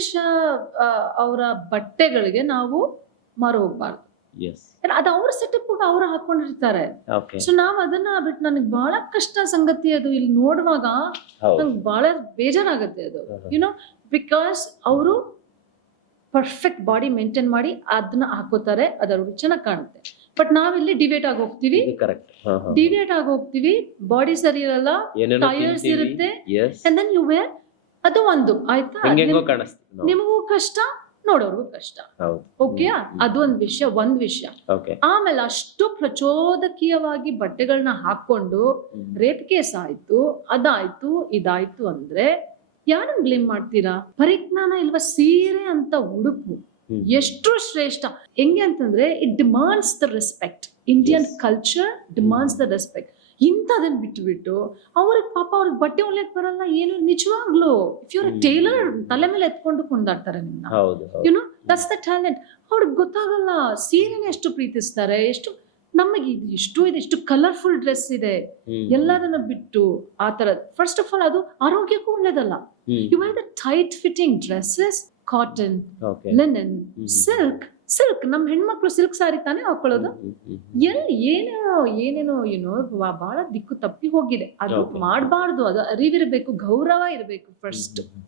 ವಿಷಯ, ಅವರ ಬಟ್ಟೆಗಳಿಗೆ ನಾವು ಮಾರು ಹೋಗ್ಬಾರ್ದು. ಎಸ್. ಅದು ಅವ್ರ ಸೆಟಪ್ ಅವ್ರು ಹಾಕೊಂಡಿರ್ತಾರೆ. ಓಕೆ. ಸೊ ನಾವ್ ಅದನ್ನ ಬಿಟ್ಟು, ನನಗೆ ಬಹಳ ಕಷ್ಟ ಸಂಗತಿ ಅದು. ಇಲ್ಲಿ ನೋಡುವಾಗ ಹೌದು. ನಂಗೆ ಬಹಳ ಬೇಜಾರಾಗುತ್ತೆ ಅದು. ಯುನೋ, ಬಿಕಾಸ್ ಅವರು ಪರ್ಫೆಕ್ಟ್ ಬಾಡಿ ಮೇಂಟೈನ್ ಮಾಡಿ ಅದನ್ನ ಹಾಕೋತಾರೆ, ಅದರ ಚೆನ್ನಾಗಿ ಕಾಣುತ್ತೆ. ಬಟ್ ನಾವಿಲ್ಲಿ ಡಿವೇಟ್ ಆಗಿ ಹೋಗ್ತೀವಿ, ಕರೆಕ್ಟ್. ಡಿವೇಟ್ ಆಗಿ ಹೋಗ್ತೀವಿ, ಬಾಡಿ ಸರಿ ಇರಲ್ಲ, ಟೈರ್ಸ್ ಇರುತ್ತೆ, S. and then you wear ಅದು ಒಂದು ಆಯ್ತಾ. ಹೆಂಗೆಂಗೋ ಕಾಣಿಸ್ತೀವಿ ನಾವು. ನಿಮಗೂ ಕಷ್ಟ, ನೋಡೋರ್ಗೂ ಕಷ್ಟ. ಹೌದು. ಓಕೆ, ಅದು ಒಂದ್ ವಿಷಯ. ಓಕೆ. ಆಮೇಲೆ ಅಷ್ಟು ಪ್ರಚೋದಕೀಯವಾಗಿ ಬಟ್ಟೆಗಳನ್ನ ಹಾಕೊಂಡು ರೇಪ್ ಕೇಸ್ ಆಯ್ತು, ಅದಾಯ್ತು, ಇದಾಯ್ತು ಅಂದ್ರೆ ಯಾರನ್ನ ಬ್ಲೇಮ್ ಮಾಡ್ತೀರಾ? ಪರಿಜ್ಞಾನ ಇಲ್ವಾ? ಸೀರೆ ಅಂತ ಉಡುಪು ಎಷ್ಟು ಶ್ರೇಷ್ಠ. ಹೆಂಗೆ ಅಂತಂದ್ರೆ it demands the respect. Indian culture demands the respect. ಇಂಥದನ್ನ ಬಿಟ್ಟು ಅವ್ರಿಗೆ ಪಾಪ ಅವ್ರಿಗೆ ಬಟ್ಟೆ ಹೊಲಿಯಕ್ ಬರಲ್ಲ, ಏನು ನಿಜವಾಗ್ಲು ಇಫ್ ಯುವರ್ ಟೇಲರ್ ತಲೆ ಮೇಲೆ ಎತ್ಕೊಂಡು ಕೊಂಡಾಡ್ತಾರೆ ನಿಮ್ನ. YONO, that's the talent. ಅವ್ರಿಗೆ ಗೊತ್ತಾಗಲ್ಲ ಸೀರೆನ ಎಷ್ಟು ಪ್ರೀತಿಸ್ತಾರೆ, ಎಷ್ಟು ನಮಗೆ ಇಷ್ಟು ಕಲರ್ಫುಲ್ ಡ್ರೆಸ್ ಇದೆ, ಎಲ್ಲದನ್ನ ಬಿಟ್ಟು ಆತರ. ಫಸ್ಟ್ ಆಫ್ ಆಲ್ ಅದು ಆರೋಗ್ಯಕ್ಕೂ ಒಳ್ಳೇದಲ್ಲ. You wear the tight fitting dresses, cotton, linen, silk. ನಮ್ ಹೆಣ್ಮಕ್ಳು ಸಿಲ್ಕ್ ಸಾರಿ ತಾನೇ ಹಾಕೊಳ್ಳೋದು. ಏನೇನೋ ಬಹಳ ದಿಕ್ಕು ತಪ್ಪಿ ಹೋಗಿದೆ. ಅದು ಮಾಡಬಾರ್ದು. ಅದು ಅರಿವಿರ್ಬೇಕು, ಗೌರವ ಇರಬೇಕು ಫಸ್ಟ್.